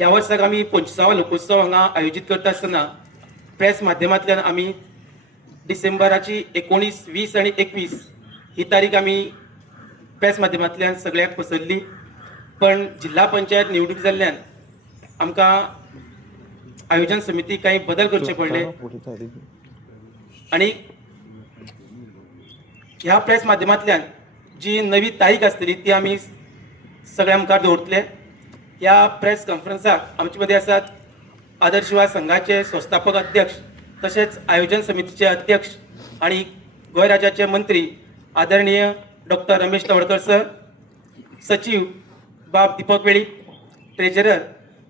ह्या वर्साक आमी 25वा लोकोत्सव हांगा आयोजीत करता आसतना प्रेस माध्यमांतल्यान आमी डिसेंबराची 19, 20 आणि 21 ही तारीख आमी प्रेस माध्यमांतल्यान सगळ्याक पसरली. पण जिल्हा पंचायत निवडणूक जाल्ल्यान आमकां आयोजन समिती काही बदल करचे पडले आणि ह्या प्रेस माध्यमांतल्यान जी नवी तारीख आसतली ती आमी सगळ्या मुखार दवरतले. ह्या प्रेस कॉन्फरन्साक आमचे मदीं आसात आदर्श युवा संघाचे संस्थापक अध्यक्ष तसेच आयोजन समितीचे अध्यक्ष आणि गोंय राज्याचे मंत्री आदरणीय डॉक्टर रमेश तवडकर सर, सचिव बाब दीपक वेळीप, ट्रेजरर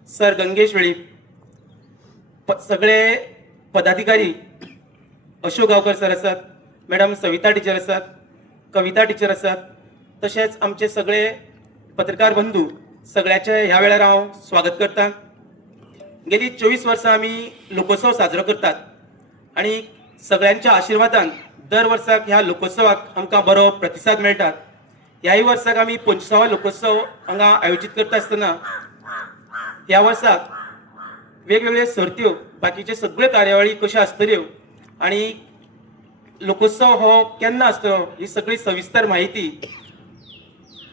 सर गंगेश वेळीप, सगळे पदाधिकारी अशोक गांवकर सर आसात, मॅडम सविता टिचर आसात, कविता टिचर आसात, तसेच आमचे सगळे पत्रकार बंधू सगळ्याचे ह्या वेळार हांव स्वागत करता. गेली 24 वर्सां आमी लोकोत्सव साजरो करतात आणि सगळ्यांच्या आशिर्वादान दर वर्साक ह्या लोकोत्सवाक आमकां बरो प्रतिसाद मेळटा. ह्याही वर्साक आमी 25वा लोकोत्सव हांगा आयोजीत करता आसतना ह्या वर्साक वेगवेगळ्यो सर्त्यो बाकीचे सगळ्यो कार्यावळी कश्यो आसतल्यो आणि लोकोत्सव हो केन्ना आसतलो ही सगळी सविस्तर माहिती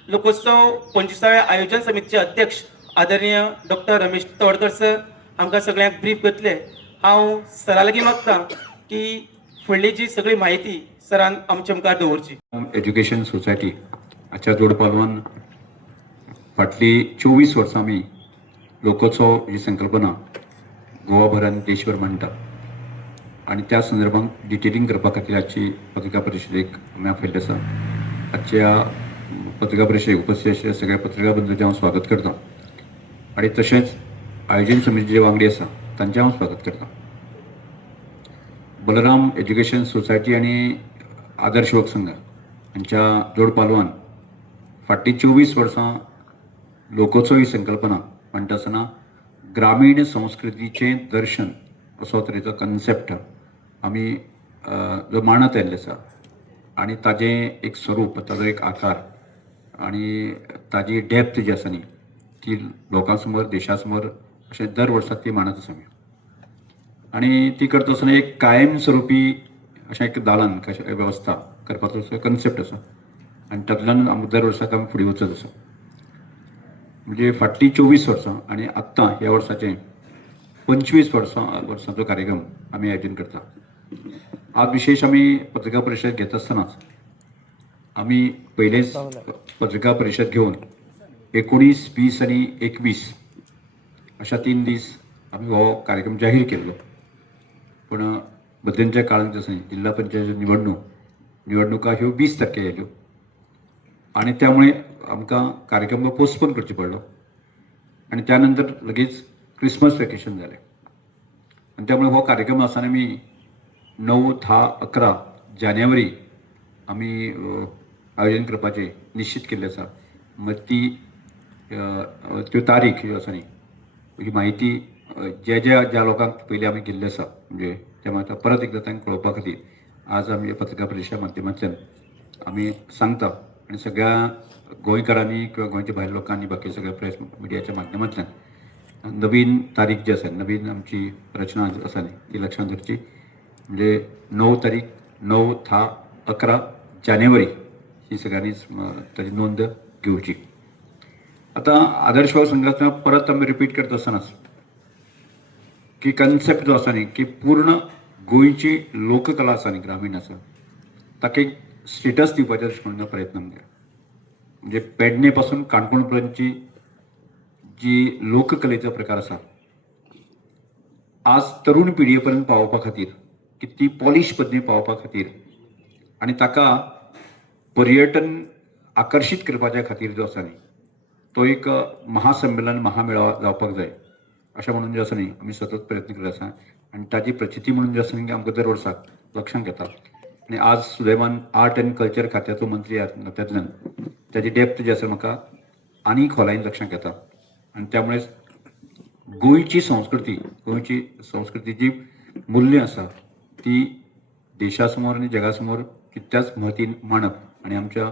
लोकोत्सव 25व्या आयोजन समितीचे अध्यक्ष आदरणीय डॉक्टर रमेश तवडकर सर आमकां सगळ्यांक ब्रीफ करतले. हांव सरा लागीं मागतां की फुडली जी सगळी माहिती सरान आमचे मुखार दवरची. एज्युकेशन सोसायटी हाच्या जोड पालवान फाटली 24 वर्सां आमी लोकोत्सव ही संकल्पना गोवाभरान देशभर मांडटा आणि त्या संदर्भात डिटेलिंग करपा खातीर आजची पत्रकार परिशदेक आमी आपयल्ले आसा. आजच्या पत्रकार परिशदेक उपस्थित आशिल्ल्या सगळ्या पत्रकार बंधूंचें हांव स्वागत करतां आणि तशेंच आयोजन समितीचे जे वांगडी आसा तांचें हांव स्वागत करतां. बलराम एज्युकेशन सोसायटी आणि आदर्श युवक संघ हांच्या जोड पालवान फाटली 24 वर्सां लोकोत्सव ही संकल्पना मांडटा आसतना ग्रामीण संस्कृतीचें दर्शन असो तरेचो कन्सेप्ट आमी जो मांडत आयिल्लो आसा आणि ताजें एक स्वरूप, ताजो एक आकार आणि ताजी डेप्थ जी आसा न्ही ती लोकां समोर, देशा समोर अशें दर वर्साक ती मांडत आसा आमी आणि ती करता आसतना एक कायमस्वरुपी अशें एक दालन कशें वेवस्था करपाचो कन्सेप्ट आसा आणि तातूंतल्यान आमकां दर वर्साक आमी फुडें वचत आसा. म्हणजे फाटली 24 वर्सां आणि आत्तां ह्या वर्साचें 25 वर्सांचो कार्यक्रम आमी आयोजन करता. आज विशेष आमी पत्रकार परिशद घेत आसतनाच आमी पयलेच पत्रकार परिशद घेवन 19, 20 आणि 21 अशा 3 दीस आमी हो कार्यक्रम जाहीर केल्लो. पण मध्यंतच्या काळांत जसं जिल्हा पंचायत निवडणुका ह्यो 20 तारखेक आयल्यो आणि त्यामुळे आमकां कार्यक्रम पोस्टपोन करचो पडलो आणि त्यानंतर लगेच क्रिसमस वेकेशन जालें आणि त्यामुळे हो कार्यक्रम आसतना आमी 9, 10, 11 जानेवारी आमी आयोजन करपाचें निश्चित केल्लें आसा. मग त्यो तारीख ह्यो आसा न्ही ही माहिती ज्या लोकांक पयलीं आमी केल्ले आसा म्हणजे ते म्हाका परत एकदां तांकां कळोवपा खातीर आज आमी पत्रकार परिशदेच्या माध्यमांतल्यान आमी सांगता आणि सगळ्या गोंयकारांनी किंवा गोंयच्या भायल्या लोकांनी बाकी सगळ्या प्रेस मिडियाच्या माध्यमांतल्यान नवीन तारीख जी आसा, नवीन आमची रचना आसा न्ही ती लक्षांत धरची. म्हणजे 9 तारीख 9, 10, 11 जानेवारी ही सगळ्यांनीच ताची नोंद घेवची. आता आदर्श युवा संघाचा परत आमी रिपीट करता आसतनाच की कन्सेप्ट जो आसा न्ही की पूर्ण गोंयची लोककला आसा न्ही ग्रामीण आसा ताका एक स्टेटस दिवपाचो दृश्टीकोनातल्यान प्रयत्न केला. म्हणजे पेडणे पासून काणकोण पर्यंतची जी लोककलेचो प्रकार आसा आज तरुण पिढये पर्यंत पावोवपा खातीर की ती पॉलिश पद्धतीन पावोवपा खातीर आणि ताका पर्यटन आकर्शीत करपाच्या खातीर जो आसा न्ही तो एक महासंमेलन महामेळावा जावपाक जाय अशें म्हणून जे आसा न्ही आमी सतत प्रयत्न करत आसा आणि ताची प्रचिती म्हणून जे आसा न्ही आमकां दर वर्साक लक्षांत येता. आणि आज सुदैवान आर्ट एंड कल्चर खात्याचो मंत्री नात्यांतल्यान त्याची डेप्थ जी आसा म्हाका आनी खोलायेन लक्षांत येता आणि त्यामुळेच गोंयची संस्कृतीची मूल्य आसा ती देशा समोर आणि जगा समोर तितल्याच महतीन मांडप आणि आमच्या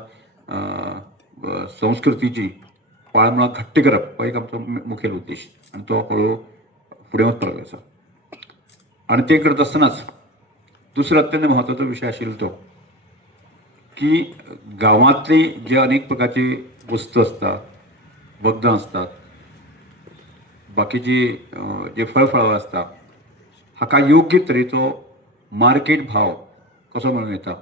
संस्कृतीची पाळमुळा घट्ट करप हो एक आमचो मुखेल उद्देश आनी तो हळू फुडें वचपाक आसा. आनी ते करत आसतनाच दुसरो अत्यंत म्हत्वाचो विशय आशिल्लो तो की गांवांतली जे अनेक प्रकारची वस्तू असतात, वखदां असतात, बाकीची जे फळफळावळ असता हाका योग्य तरेचो मार्केट भाव कसो मेळूं येता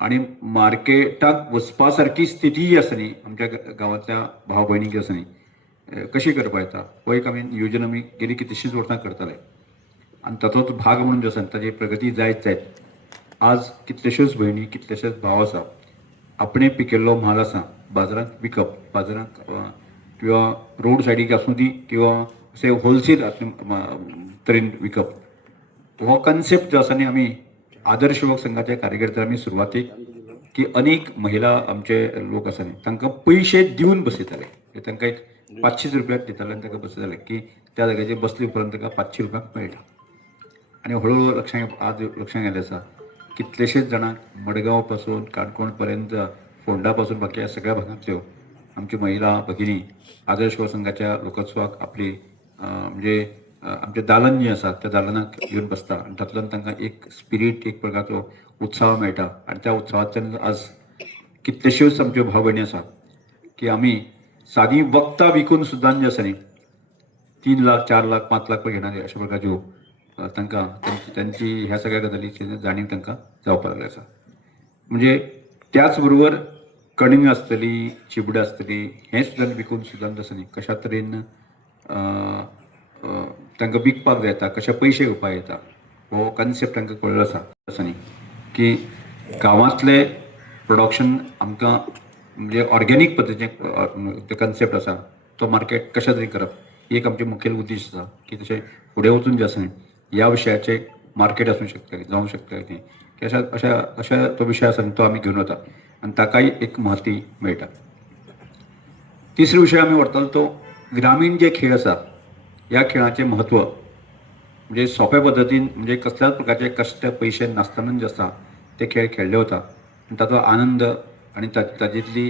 आनी मार्केटाक वचपा सारकी स्थिती जी आसा न्ही आमच्या गांवांतल्या भाव भयणीक जी आसा न्ही कशी करपा येता हो एक आमी नियोजन आमी गेली कितलींशींच वर्सां करताले. आनी ताचोच भाग म्हणून जो आसा ताची प्रगती जायत जायत आज कितल्योश्योच भयणी कितलेशेच भाव आसा आपणे पिकिल्लो म्हाल आसा बाजारांत विकप, बाजारांत किंवा रोड सायडीक आसूं दी किंवा अशें होलसेल तरेन विकप हो कन्सेप्ट जो आसा न्ही आमी आदर्श युवक संघाच्या कार्यकर्त्यां आमी सुरवातेक की अनेक महिला आमचे लोक आसा न्ही तांकां पयशे दिवन बसयताले, तांकां एक 500 रुपयाक दिताले आनी ताका बसयताले की त्या जाग्याचेर बसले उपरांत ताका 500 रुपयाक मेळटा. आनी हळू आज लक्षांत येयलें आसा कितलेशेच जाणांक मडगांव पासून काणकोण पर्यंत फोंडा पासून बाकी सगळ्या भागांतल्यो आमची महिला भगिनी आदर्श युवक संघाच्या लोकोत्सवाक आपली म्हणजे आमचें दालन जें आसा त्या दालनाक येवन बसता आनी तातूंतल्यान तांकां एक स्पिरीट एक प्रकारचो उत्साह मेळटा आनी त्या उत्सवांतल्यान आज कितल्योश्योच आमच्यो भाव भयणी आसा की आमी सादी वखदां विकून सुद्दां जे आसा न्ही 3 लाख 4 लाख 5 लाख घेणारे अशा प्रकारच्यो तांकां त्यांची ह्या सगळ्या गजालीची जाणीव तांकां जावपाक लागली आसा. म्हणजे त्याच बरोबर कणींग आसतली, चिबडां आसतली हें सुद्दां विकून सुद्दां जसं न्ही कशा तरेन तांकां विकपाक जाता, कशे पयशे येवपाक येता हो कन्सेप्ट तांकां कळ्ळो आसा. असं न्ही की गांवांतले प्रोडक्शन आमकां म्हणजे ऑर्गेनीक पद्दतीचें कन्सेप्ट आसा तो मार्केट कशा तरेन करप ही एक आमचे मुखेल उद्देश आसा की तशें फुडें वचून जें आसा न्ही ह्या विशयाचें मार्केट आसूंक शकता जावंक शकता की अशा तो विशय आसा तो आमी घेवन वता आनी ताकाय एक महती मेळटा. तिसरो विशय आमी व्हरतलो तो ग्रामीण जे खेळ आसा ह्या खेळाचें म्हत्व म्हणजे सोंप्या पद्दतीन म्हणजे कसल्याच प्रकारचे कश्ट पयशे नासतना जे आसा ते खेळ खेळले वता आनी ताचो आनंद आनी तातूंतली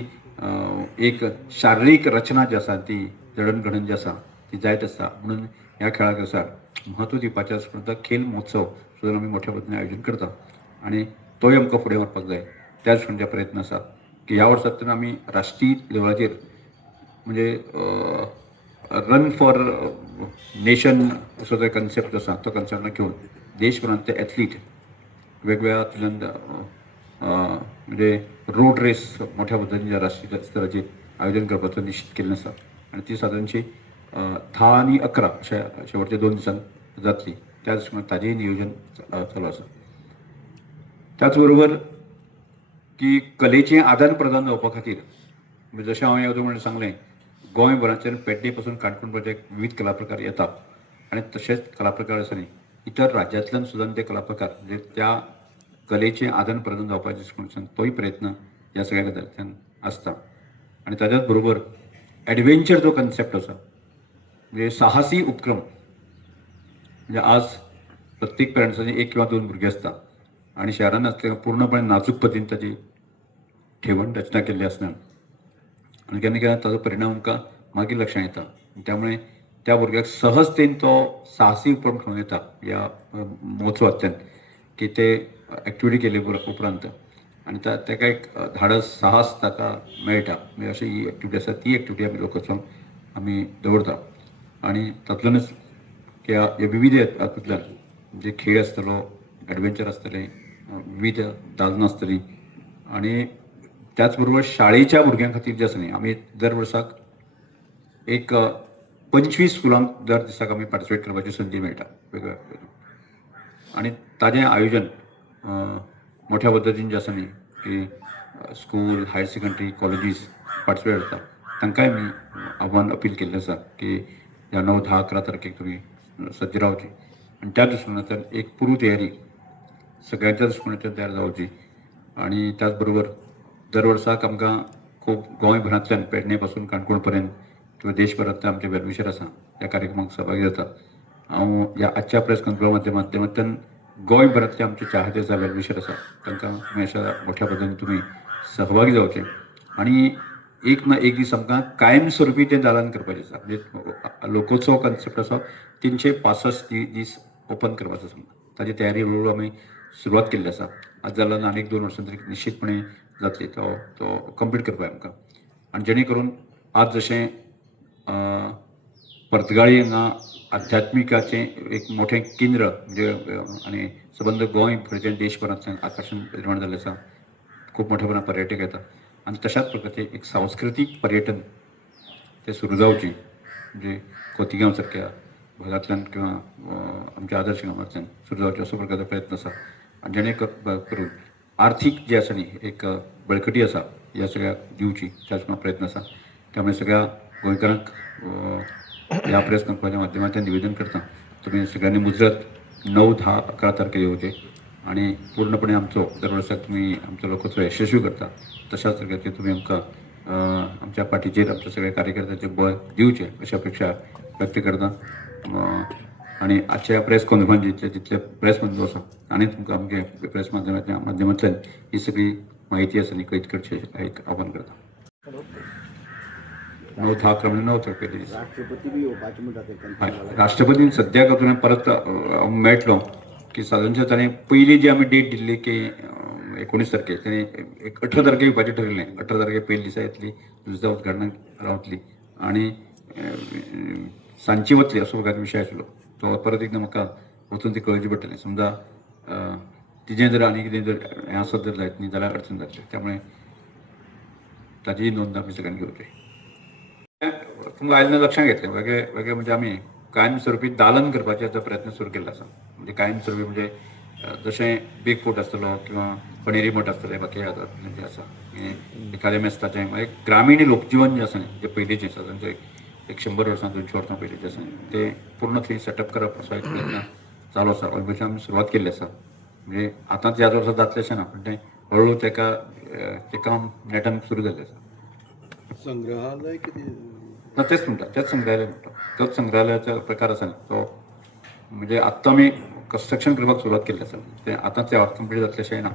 एक शारिरीक रचना जी आसा ती जडणघडण जी आसा ती जायत आसता म्हणून ह्या खेळाक आसा म्हत्व दिवपाचें आसता खेल महोत्सव सुद्दां आमी मोठ्या पद्दतीन आयोजन करता आनी तोय आमकां फुडें व्हरपाक जाय. त्याच म्हणजे प्रयत्न आसा की ह्या वर्सांतल्यान आमी राष्ट्रीय लेवलाचेर म्हणजे रन फॉर नेशन असो जो कन्सेप्ट आसा तो कन्सेप्ट घेवन देशभरांतले एथलीट वेगवेगळ्या म्हणजे रोड रेस मोठ्या पद्दतीन राष्ट्रीय स्तराचेर आयोजन करपाचो निश्चित केल्लें आसा आनी ती सादारणशी 10 आनी 11 अशा शेवटच्या 2 दिसांक जातली. त्याच दृश्टीन ताजेंय नियोजन चालू आसा. त्याच बरोबर की कलेचें आदान प्रदान जावपा खातीर म्हणजे जशें हांवें येदो म्हणून सांगलें गोंयभरांतल्यान पेडणे पासून काणकोण पर्यंत विविध कला प्रकार येतात आनी तशेंच कला प्रकार आसा न्ही इतर राज्यांतल्यान सुद्दां ते कला प्रकार म्हणजे त्या कलेचें आदान प्रदान जावपाचें दृश्टीन तोय प्रयत्न ह्या सगळ्या गजालींतल्यान आसता. आनी ताच्याच बरोबर एडवेंचर जो कन्सेप्ट आसा म्हणजे साहसी उपक्रम म्हणजे आज प्रत्येक पेरंट्सांचे 1 किंवा 2 भुरगे आसता आनी शहरांत आसतना पूर्णपणे नाजूक पद्दतीन ताची ठेवण रचना केल्ली आसना आनी केन्ना केन्ना ताचो परिणाम आमकां मागीर लक्षांत येता. त्या त्या भुरग्याक सहजतेन तो साहसी उपक्रम खेळूं येता ह्या महोत्सवांतल्यान की ते एक्टिविटी केले उपरांत आनी ताका एक धाडस साहस ताका मेळटा म्हणजे अशी ही एक्टिविटी आसा ती एक्टिविटी आमी लोकोत्सवाक आमी दवरता आनी तातूंतल्यानच ह्या विविध हातूंतल्यान जे खेळ आसतलो एडवेंचर आसतले विविध दालनां आसतलीं आनी त्याच बरोबर शाळेच्या भुरग्यां खातीर जे आसा न्ही आमी दर वर्साक एक 25 स्कुलांक दर दिसाक आमी पार्टिसिपेट करपाची संदी मेळटा वेगवेगळ्या आनी ताजें आयोजन मोठ्या पद्दतीन जें आसा न्ही की school higher secondary colleges participate करता तांकांय आमी आव्हान अपील केल्लें आसा की ह्या 9, 10, 11 तारखेक तुमी सज्ज रावची आनी त्या दृश्टीन एक पुर्व तयारी सगळ्यांच्या दृश्टीन तयार जावची. आनी त्याच बरोबर दर वर्साक आमकां खूब गोंयभरांतल्यान पेडणे पासून काणकोण पर्यंत किंवा देशभरांतले आमचे वेलविशर आसा ह्या कार्यक्रमाक सहभागी जाता. हांव ह्या आजच्या प्रेस कॉन्फरन्सा माध्यमांतल्यान गोंयभरांतले आमचे चाहते आसा वेलविशर आसा तांकां अशा मोठ्या पद्दतीन तुमी सहभागी जावचे आनी एक ना एक दीस आमकां कायमस्वरुपी तें दालन करपाचें आसा. म्हणजे लोकोत्सव कॉन्सेप्ट आसा 365 दीस ओपन करपाचो आसा. ताची तयारी हळूहळू आमी सुरवात केल्ली आसा. आज जाल्यार आनी 1-2 वर्सां तरी निश्चितपणे जातली. तो कंप्लीट करपाक आमकां. आनी जेणे करून आज जशें पर्तगाळी हांगा आध्यात्मिकाचें एक मोठें केंद्र म्हणजे आनी सबंद गोंय खंयचें देशभरांतल्यान आकर्शण निर्माण जाल्लें आसा. खूब मोठ्या प्रमाणात पर्यटक येतात आणि तशाच प्रकारचे एक सांस्कृतिक पर्यटन ते सुरू जावचें म्हणजे खोतिगांव सारक्या भागांतल्यान किंवा आमच्या आदर्श गांवांतल्यान सुरू जावचें असो प्रकारचो प्रयत्न आसा. आनी जेणे करून आर्थीक जे आसा न्ही एक बळकटी आसा ह्या सगळ्याक दिवची त्याच प्रयत्न आसा. त्यामुळे सगळ्या गोंयकारांक ह्या प्रेस कॉन्फरन्सच्या माध्यमांतल्यान निवेदन करता तुमी सगळ्यांनी मुजरत 9, 10, 11 तारखेर येवचें आणि पूर्णपणे आमचो दर वर्साक तुमी आमचो लोकोत्सव यशस्वी करता तशाच प्रकारचे तुमी आमकां आमच्या पाठीचेर आमच्या सगळ्या कार्यकर्त्यांचें बळ दिवचें अशी अपेक्षा व्यक्त करता. आणि आजच्या प्रेस कॉन्फरन्स जितले प्रेस बंधू आसा आनी तुमकां आमचे प्रेस माध्यमांतल्यान ही सगळी माहिती आसा न्ही कळीत करची एक आव्हान करता. 9, 10, 11 9 तारखेर दीस राष्ट्रपती बी येवपाचे म्हणटा ते हय राष्ट्रपतीन सद्याक हातून परत मेळटलो की साधारणतः ताणें पयली जी आमी डेट दिल्ली की 19 तारखेर ताणें एक 18 तारखेर येवपाचें ठरयिल्लें. 18 तारखेर पयले दिसा येतली दुसऱ्या दिसा उद्घाटनाक रावतली आनी सांजची वतली असो प्रकारचो विशय आशिल्लो. तो परत एकदां म्हाका वचून ती कळची पडटलें. समजा तिजें जर आनी कितें जर हें आसत जर जायत न्ही जाल्यार अडचण जातली. त्यामुळे ताची नोंद आमी सगळ्यांनी घेवची. तुमकां आयदनां लक्षांत घेतलें वेगळे वेगळे म्हणजे आमी कायमस्वरुपी दालन करपाचो प्रयत्न सुरू केल्लो आसा. म्हणजे कायमस्वरुपी म्हणजे जशें बीग फूट आसतलो किंवा पणेरी मठ आसतले बाकी म्हणजे आसा एखाद्या मेस्ताचें म्हणजे ग्रामीण लोकजीवन जें आसा न्ही जें पयलींचें साधारण एक 100 वर्सां 200 वर्सां पयलींचें आसा तें पूर्ण थंय सेटअप करप असो एक प्रयत्न चालू आसा. ऑलमोस्ट आमी सुरवात केल्ली आसा. म्हणजे आतांच ह्याच वर्सा जातलें अशें ना पूण तें हळू तें काम नेटान सुरू जाल्लें आसा. संग्रहालय कितें तेच म्हणटा तेच संग्रहालय म्हणटा तोच संग्रहालयाचो प्रकार आसा न्ही तो म्हणजे आत्तां आमी कन्स्ट्रक्शन करपाक सुरवात केल्ली आसा. तें आतांच कंप्लीट जातलें अशें ना.